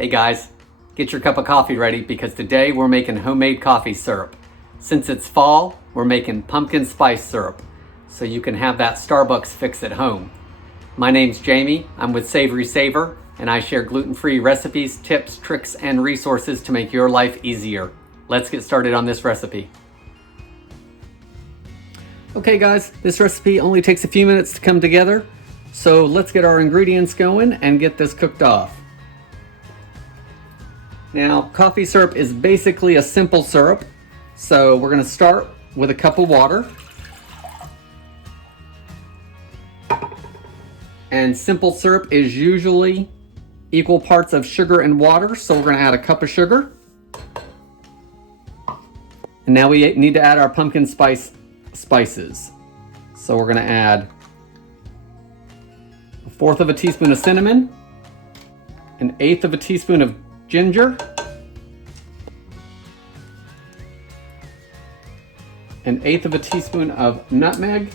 Hey guys, get your cup of coffee ready because today we're making homemade coffee syrup. Since it's fall, we're making pumpkin spice syrup, so you can have that Starbucks fix at home. My name's Jamie, I'm with SavorySaver, and I share gluten-free recipes, tips, tricks, and resources to make your life easier. Let's get started on this recipe. Okay guys, this recipe only takes a few minutes to come together, so let's get our ingredients going and get this cooked off. Now, coffee syrup is basically a simple syrup, so we're going to start with a cup of water. And simple syrup is usually equal parts of sugar and water, so we're going to add a cup of sugar. And now we need to add our pumpkin spices. So we're going to add 1/4 of a teaspoon of cinnamon, 1/8 of a teaspoon of ginger, 1/8 of a teaspoon of nutmeg,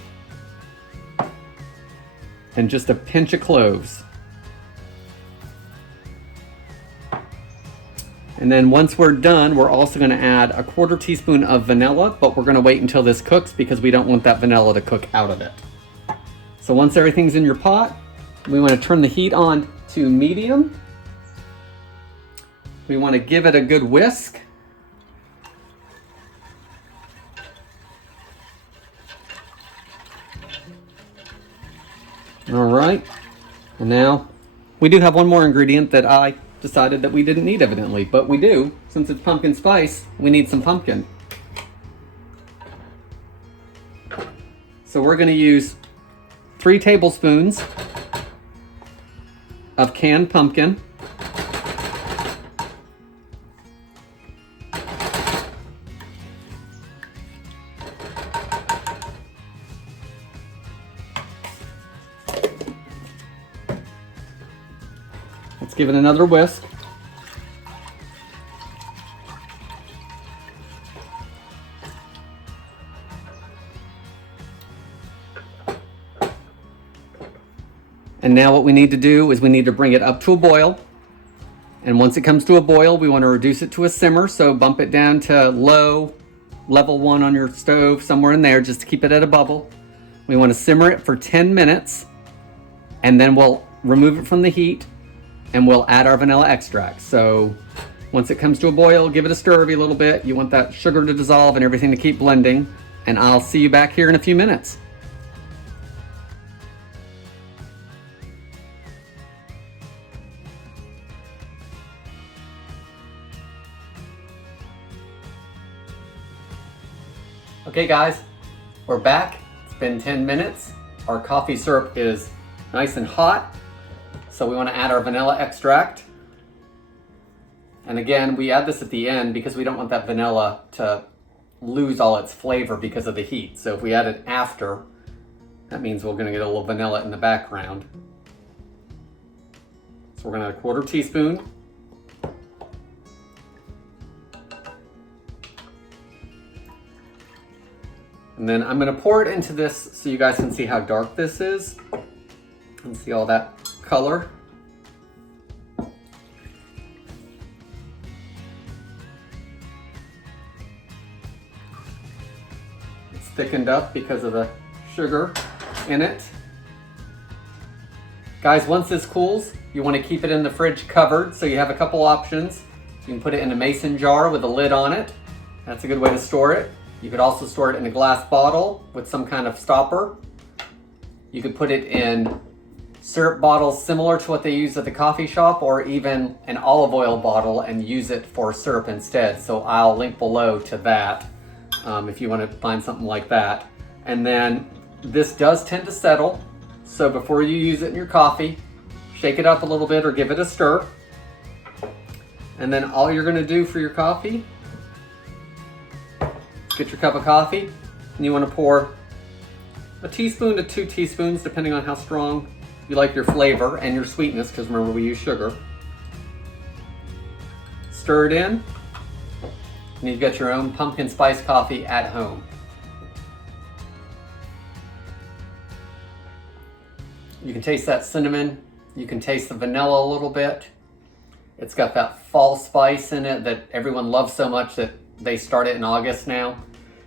and just a pinch of cloves. And then once we're done, we're also going to add a 1/4 teaspoon of vanilla, but we're going to wait until this cooks because we don't want that vanilla to cook out of it. So once everything's in your pot, we want to turn the heat on to medium. We want to give it a good whisk. All right, and now we do have one more ingredient that I decided that we didn't need evidently, but we do. Since it's pumpkin spice, we need some pumpkin. So we're going to use 3 tablespoons of canned pumpkin. Let's give it another whisk. And now what we need to do is we need to bring it up to a boil. And once it comes to a boil, we want to reduce it to a simmer. So bump it down to low, level 1 on your stove, somewhere in there, just to keep it at a bubble. We want to simmer it for 10 minutes, and then we'll remove it from the heat, and we'll add our vanilla extract. So once it comes to a boil, give it a stir every little bit. You want that sugar to dissolve and everything to keep blending. And I'll see you back here in a few minutes. Okay guys, we're back. It's been 10 minutes. Our coffee syrup is nice and hot. So we want to add our vanilla extract. And again, we add this at the end because we don't want that vanilla to lose all its flavor because of the heat. So if we add it after, that means we're going to get a little vanilla in the background. So we're going to add a 1/4 teaspoon. And then I'm going to pour it into this so you guys can see how dark this is and see all that color. It's thickened up because of the sugar in it. Guys, once this cools, you want to keep it in the fridge covered, so you have a couple options. You can put it in a mason jar with a lid on it. That's a good way to store it. You could also store it in a glass bottle with some kind of stopper. You could put it in syrup bottles similar to what they use at the coffee shop, or even an olive oil bottle and use it for syrup instead. So I'll link below to that if you want to find something like that. And then this does tend to settle, so before you use it in your coffee, shake it up a little bit or give it a stir. And then all you're going to do for your coffee, get your cup of coffee, and you want to pour a teaspoon to 2 teaspoons, depending on how strong you like your flavor and your sweetness, because remember we use sugar. Stir it in, and you've got your own pumpkin spice coffee at home. You can taste that cinnamon, you can taste the vanilla a little bit. It's got that fall spice in it that everyone loves so much that they start it in August now.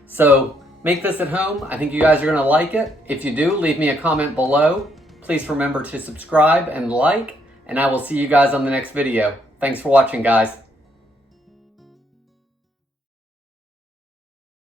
So make this at home. I think you guys are gonna like it. If you do, leave me a comment below. Please remember to subscribe and like, and I will see you guys on the next video. Thanks for watching, guys.